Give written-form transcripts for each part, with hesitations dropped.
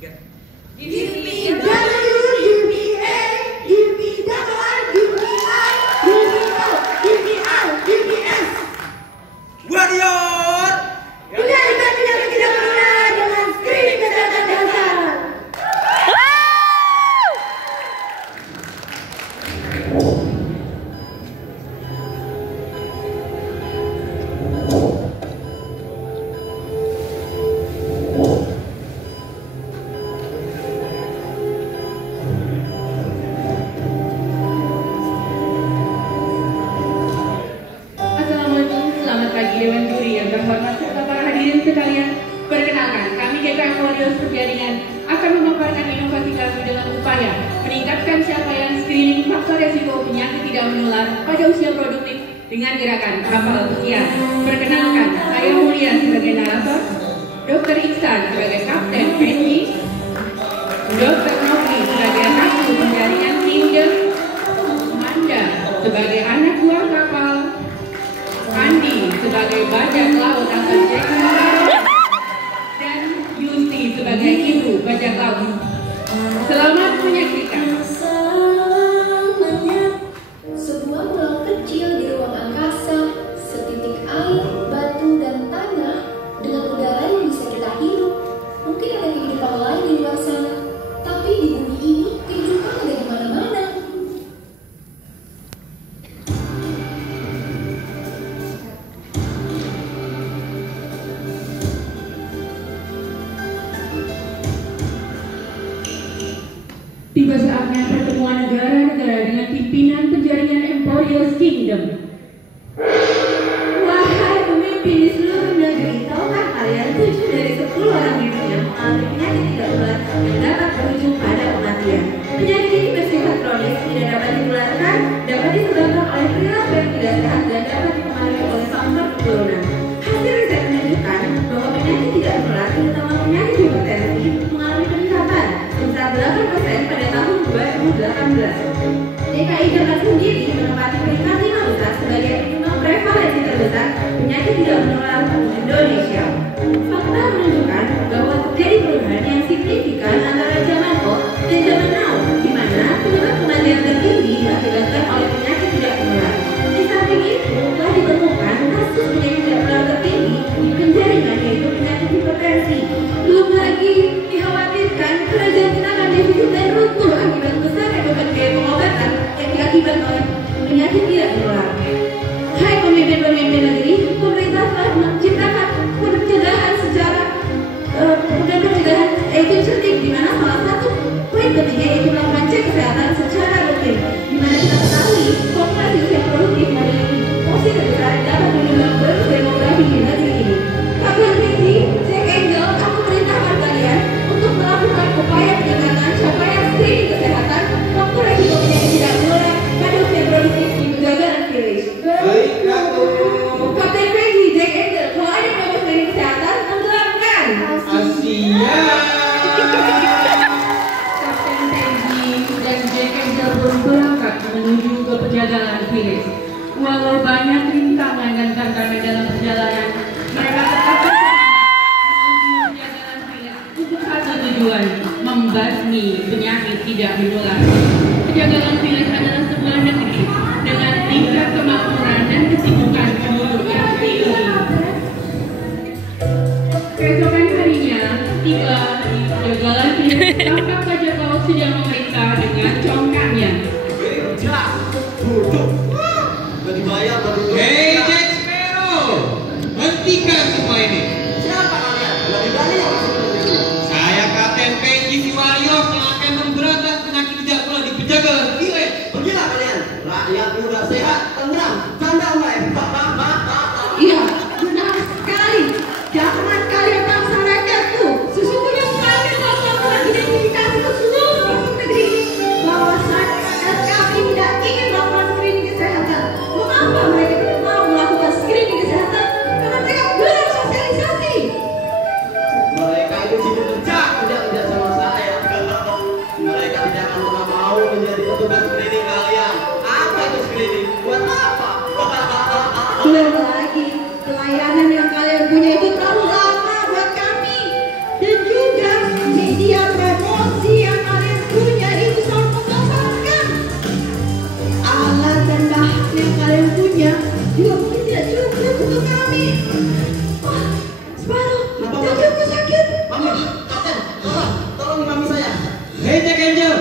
3. Warrior! Kendalikan penyakit tidak menular dengan screening kesehatan dasar. Dewan Juri yang terhormat serta para hadirin sekalian, perkenalkan kami GKM Warriors Penjaringan akan memaparkan inovasi kami dengan upaya meningkatkan capaian screening faktor resiko penyakit tidak menular pada usia produktif dengan gerakan kapal pesiar. Perkenalkan, saya Mulia sebagai narator, Dr. Iksan sebagai Kapten PNJ, Dr. Novi sebagai Ratu Penjaringan Kingdom, Manda sebagai anak buah kapal, Andi sebagai bajak laut angkat Jack, dan Yusti sebagai ibu bajak laut. Selamat menyaksikan. Sebuah pulau kecil di ruang angkasa, setitik air, batu, dan tanah dengan udara yang bisa kita hirup. Mungkin ada kehidupan lain di luar sana, tapi di bumi ini kehidupan ada di mana-mana. Tiba saatnya pertemuan negara-negara dengan pimpinan penjaringan Emporios Kingdom. Wahai pemimpin di seluruh negeri, tahukah kalian 7 dari 10 orang di dunia mengalami penyakit tidak menular yang dapat berujung pada kematian. Penyakit ini bersifat kronis, tidak dapat ditularkan, dapat disebabkan oleh perilaku yang tidak sehat dan dapat dipengaruhi oleh faktor keturunan. Hasil riset menunjukkan bahwa penyakit tidak menular, terutama penyakit hipertensi, mengalami peningkatan sebesar 8% pada tahun 2018. DKI Jakarta sendiri menempati peringkat 5 besar sebagai penyumbang prevalensi terbesar penyakit tidak menular di Indonesia. Fakta menunjukkan bahwa terjadi perubahan yang signifikan antara zaman old dan zaman now, di mana penyebab kematian tertinggi diakibatkan oleh penyakit tidak menular. Di samping itu, telah ditemukan kasus penyakit tidak menular tertinggi di penjaringan, yaitu penyakit hipertensi. Belum lagi dikhawatirkan kerajaan kita akan defisit dan runtuh akibat besarnya beban biaya pengobatan yang diakibatkan oleh penyakit tidak menular. Hai pemimpin-pemimpin negeri, pemerintah telah menciptakan pencegahan secara pencegahan yaitu cerdik, di mana salah satu poin pentingnya yaitu melakukan cek kesehatan secara rutin, di mana kita ketahui populasi usia produktif memiliki porsi terbesar yang dapat menyumbang bonus demografi di negeri ini. Kapten Visi, Jack Angel, aku perintahkan kalian untuk melakukan upaya peningkatan capaian screening kesehatan faktor resiko penyakit tidak menular pada usia produktif di Penjagaan Village. Baik, Ratu. Kapten Visi, Jack Angel, kalau ada yang mau screening kesehatan, tenggelamkan. Asia. Kapten Peggy dan Jack Angel pun berangkat menuju ke Penjagaan Village. Walau banyak rintangan dan tantangan dalam perjalanan, mereka tetap menuju Penjagaan Village untuk satu tujuan, membasmi penyakit tidak menular. Penjagaan Village adalah sebuah negeri dengan tingkat kemakmuran dan kesibukan penduduk yang tinggi. Keesokan harinya, tiba di Penjagaan Village, tampak bajak laut sedang memeriksa dengan congkaknya. Jelas. Duduk. Gak dibayar, gak duduk. Hei Jack Sparrow, hentikan semua ini. Siapa kalian? Gak berani yang masuk ke situ. Saya Kapten PNJ si Warriors yang akan memberantas penyakit tidak menular di Penjagaan Village. Pergilah kalian. Rakyat muda sehat, tenang, canda main. Kapten, tolong mami saya. Hei Jack Angel,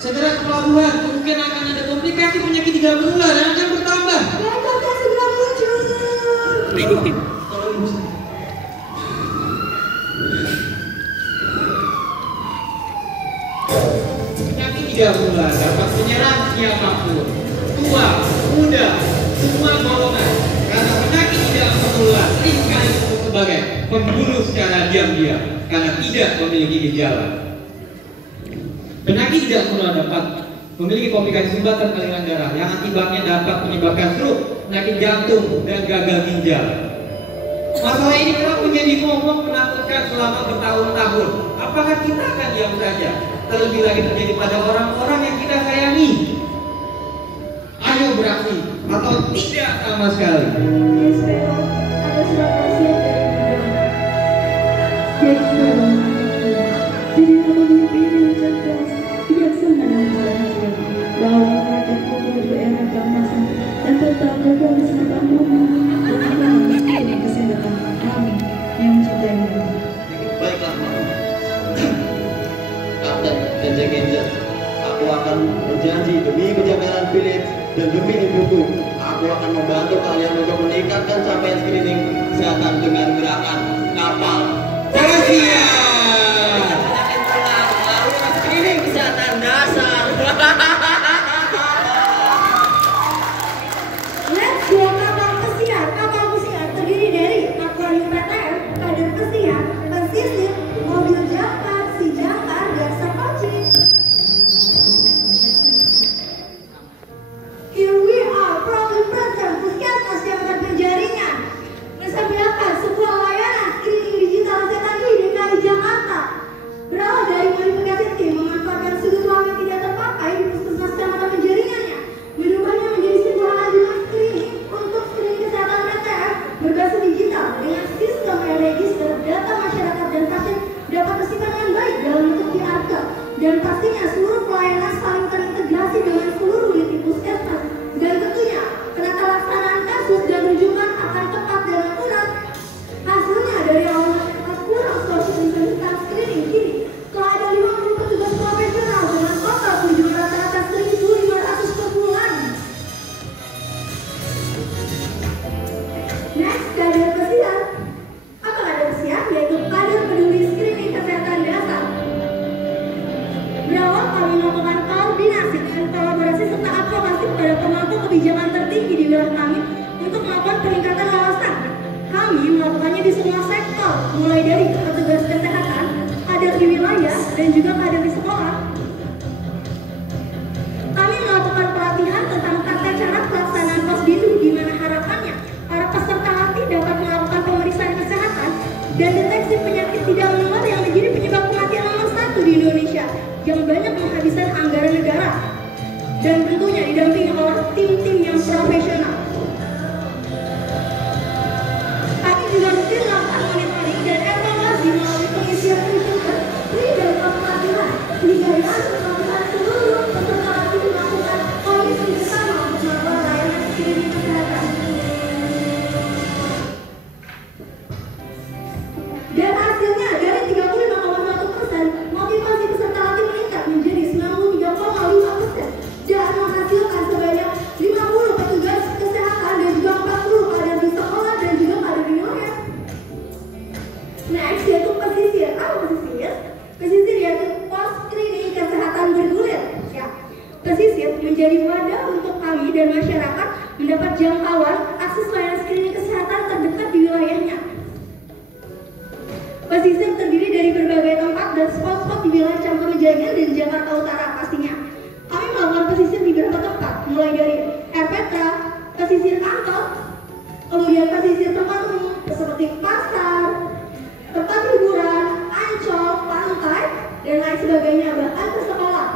segera ke pelabuhan. Mungkin akan ada komplikasi penyakit tidak menular yang akan bertambah. Baik, Kapten, segera muncul. Tolong ibu saya. Penyakit tidak menular dapat menyerang siapapun, tua, muda, semua golongan. Karena penyakit tidak menular seringkali disebut sebagai pembunuh secara diam-diam karena tidak memiliki gejala. Penyakit tidak menular dapat memiliki komplikasi sumbatan aliran darah yang akibatnya dapat menyebabkan stroke, penyakit jantung, dan gagal ginjal. Masalah ini kerap menjadi momok menakutkan selama bertahun-tahun. Apakah kita akan diam saja? Terlebih lagi terjadi pada orang-orang yang kita sayangi. Ayo beraksi atau tidak sama sekali. Yes, Bel. Ada surat wasiat dari Ibu. Yes, Bel. Jadi teman-teman ini cerdas, bijaksana dan berhasil. Bahwa rakyat kokoh daerah keemasan dan tetap jaga kesehatan bumi. Tetaplah menjaga kesehatan kami yang mencintai bumi. Baiklah, Mama. Kapten dan Jack Angel, aku akan berjanji demi kejagalan village dan demi ibuku, aku akan membantu kalian untuk meningkatkan capaian screening kesehatan dengan gerakan kapal. Siap. Penyakit menular melalui screening kesehatan dasar. Let's go kapal pesiar. Kapal pesiar terdiri dari akuarium PTM, kader pesiar, pesisir, mobil jangkar, si jangkar, dan sekoci. Here we are, proudly present Puskesmas Jangkar Penjaringan. Mensampaikan sebuah layanan screening digital kesehtan di DKI Jakarta. Berawal dari modifikasi tim memanfaatkan sudut ruang yang tidak terpakai di Puskesmas Jangkar Penjaringannya, merubahnya menjadi sebuah ajudan screening untuk screening kesehatan PTM berbasis digital dengan sistem e-register data masyarakat dan pasien dapat tersimpan dengan baik dalam bentuk QR code, dan pastinya seluruh pelayanan saling terintegrasi dengan seluruh unit di Puskesmas, dan tentunya penata laksanaan kasus dan rujukan akan tepat dan akurat. Hasilnya dari awal masyarakat kurang social intensitas screening kini telah ada 50 petugas profesional dengan total kunjungan rata-rata 1.500 per bulan. Next, kader pesiar. Apa kader pesiar? Yaitu kader peduli screening kesehatan dasar. Berawal kami melakukan koordinasi dan kolaborasi serta advokasi kepada pemangku kebijakan tertinggi di wilayah kami untuk melakukan peningkatan wawasan. Kami melakukannya di semua sektor, mulai dari petugas kesehatan, kader di wilayah, dan juga kader di sekolah. Kami melakukan pelatihan tentang tata cara pelaksanaan posbindu, di mana harapannya para peserta latih dapat melakukan pemeriksaan kesehatan dan deteksi penyakit tidak menular yang menjadi penyebab kematian nomor 1 di Indonesia yang banyak menghabiskan anggaran negara, dan tentunya didampingi oleh tim-tim yang profesional. Kami juga rutin melakukan monitoring dan evaluasi melalui pengisian kurikulum free dan pelatihan sehingga dengan pelatihan seluruh peserta latih melakukan komisi bersama untuk melakukan layanan screening kesehatan. Dan hasilnya dari 35,1%, motivasi peserta latih meningkat menjadi 93,5% dan menghasilkan sebanyak 50 petugas kesehatan dan juga 40 kader di sekolah dan juga kader di wilayah. Next, yaitu pesisir. Apa pesisir? Pesisir yaitu pos screening kesehatan bergulir. Ya, pesisir menjadi wadah untuk kami dan masyarakat mendapat jangkauan akses layanan screening kesehatan terdekat di wilayahnya. Pesisir terdiri dari berbagai tempat dan spot-spot di wilayah Jangkar Penjaringan dan Jakarta Utara pastinya. Kami melakukan pesisir di beberapa tempat, mulai dari Petra, pesisir kantor, kemudian pesisir tempat umum seperti pasar, tempat hiburan, ancol, pantai, dan lain sebagainya, bahkan ke sekolah.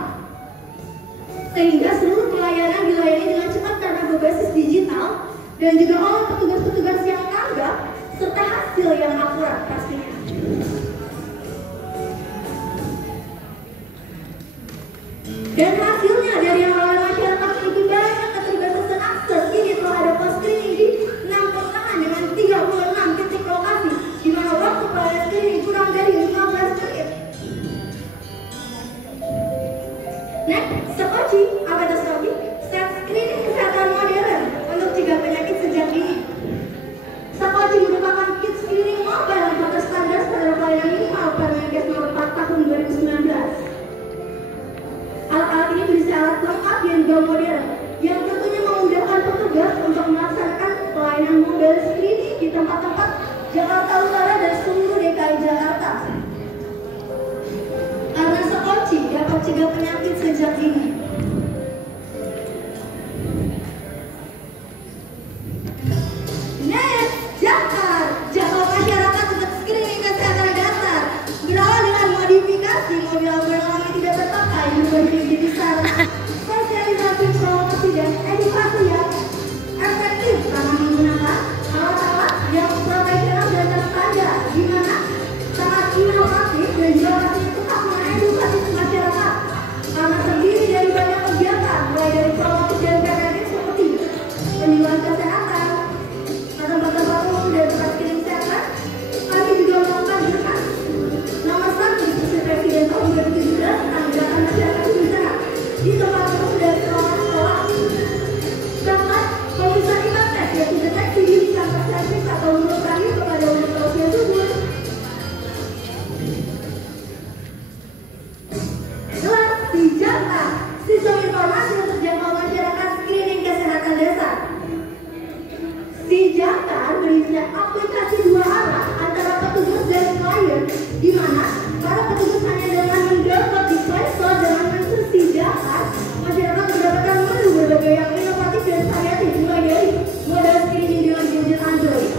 Sehingga seluruh pelayanan dilayani dengan cepat karena berbasis digital dan juga oleh petugas-petugas yang tanggap serta hasil yang akurat pastinya. Dan hasilnya dari yang oleh masyarakat ini banyak keterbatasan akses. Ini telah ada pos screening di 6 kota dengan 36 titik lokasi, di mana waktu pelayanan screening kurang dari 15 menit. juga modern yang tentunya memudahkan petugas untuk melaksanakan pelayanan mobile screening di tempat-tempat Jakarta Utara dan seluruh DKI Jakarta. Karena sekunci dapat cegah penyakit sejak dini. Next, jadwal masyarakat untuk screening kesehatan dasar berawal dengan modifikasi mobil ambulans yang tidak terpakai berbagai jenis sarana, sosialisasi promosi dan edukasi yang efektif karena menggunakan alat-alat yang profesional dan terstandar, di mana sangat inovatif dan juga masih tetap mengedukasi masyarakat karena terdiri dari banyak kegiatan mulai dari promosi dan preventif seperti penyuluhan kesehatan, tempat-tempat umum dan tempat screening center. Kami juga melakukan Jurnas nomor 1 Instruksi Presiden tahun 2017 tentang gerakan masyarakat hidup sehat di tempat umum dan sekolah-sekolah. Bahkan pemeriksaan IPA tes yaitu deteksi dini kanker serviks atau umur terakhir kepada wanita usia subur. Kelas Sijaka, sistem informasi untuk jangkau masyarakat screening kesehatan dasar. Sijaka berisikan aplikasi dua arah antara petugas dan klien, di mana para petugas hanya dengan mendownload di Play Store dengan mengakses Sijaka, masyarakat mendapatkan menu berbagai yang inovatif dan variatif mulai dari modal screening dengan gadget Android.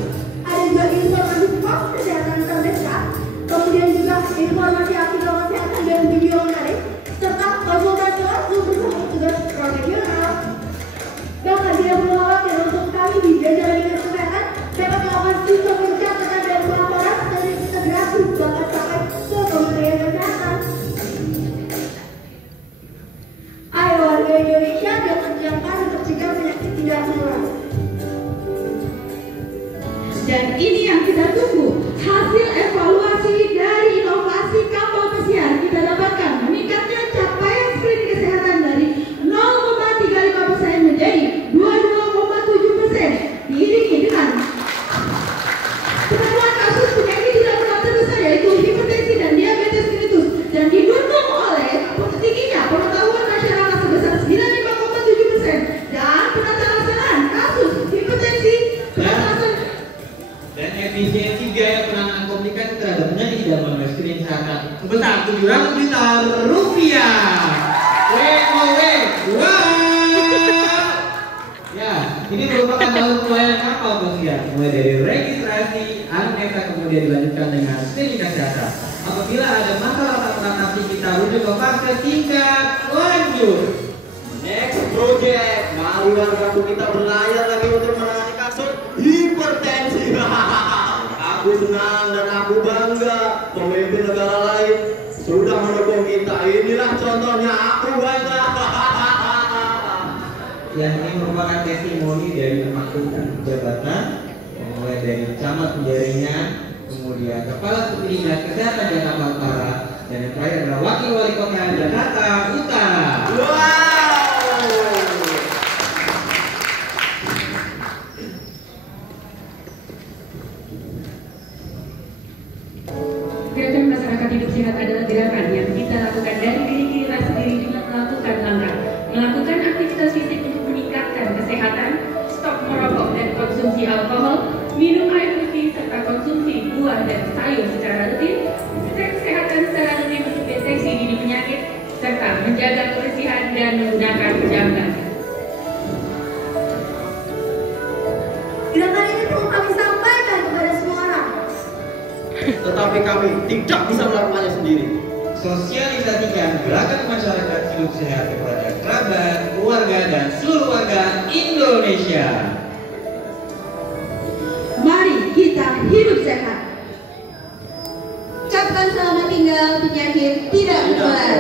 Ada juga informasi pos kesehatan terdekat, kemudian juga informasi artikel kesehatan dan video menarik, serta konsultasi langsung bersama petugas profesional. Bahkan tidak perlu khawatir untuk kami di jajaran dinas kesehatan dapat melakukan sistem pencatatan dan pelaporan dan integrasi bahkan sampai ke Kementerian Kesehatan. Ayo warga Indonesia dapat jangka untuk cegah penyakit tidak menular. Dan ini yang kita tunggu, hasil evaluasi dari inovasi kapal pesiar kita dapatkan meningkatnya capaian screening kesehatan dari 0,35% menjadi 22,7%, diiringi dengan penemuan kasus penyakit tidak menular terbesar yaitu hipertensi dan diabetes mellitus, dan didukung oleh tingginya pengetahuan masyarakat sebesar 95,7% dan penata laksanaan kasus hipertensi dan efisiensi gaya penanganan komplikasi terhadap penyakit tidak melalui screening kesehatan sebesar Rp700 juta. Ya, ini merupakan alur pelayanan kapal pesiar mulai dari registrasi, anamnesa, kemudian dilanjutkan dengan screening kesehatan. Apabila ada masalah saat transaksi, kita rujuk ke fase tingkat lanjut. Next project, mari wargaku kita berlayar lagi untuk menangani kasus hipertensi. Aku senang dan aku bangga pemimpin negara lain sudah mendukung kita. Inilah contohnya, aku bangga. Yang ini merupakan testimoni dari pemangku jabatan, mulai dari camat penjaringan, kemudian kepala staf dinas kesehatan Jakarta Utara, dan yang terakhir adalah wakil wali kota Jakarta Utara. Wow. Gerakan masyarakat hidup sehat adalah gerakan yang kita lakukan dari diri kita sendiri dengan melakukan langkah, melakukan aktivitas fisik untuk meningkatkan kesehatan, stop merokok dan konsumsi alkohol, minum air putih serta konsumsi buah dan sayur secara rutin, cek kesehatan secara rutin untuk deteksi dini penyakit, serta menjaga kebersihan dan menggunakan jam tangan. Gerakan ini perlu kami sampaikan kepada semua orang. Tetapi kami tidak bisa melakukannya sendiri. Sosialisasikan gerakan masyarakat hidup sehat kepada kerabat, keluarga, dan seluruh warga Indonesia. Mari kita hidup sehat. Ucapkan selamat tinggal, penyakit tidak menular.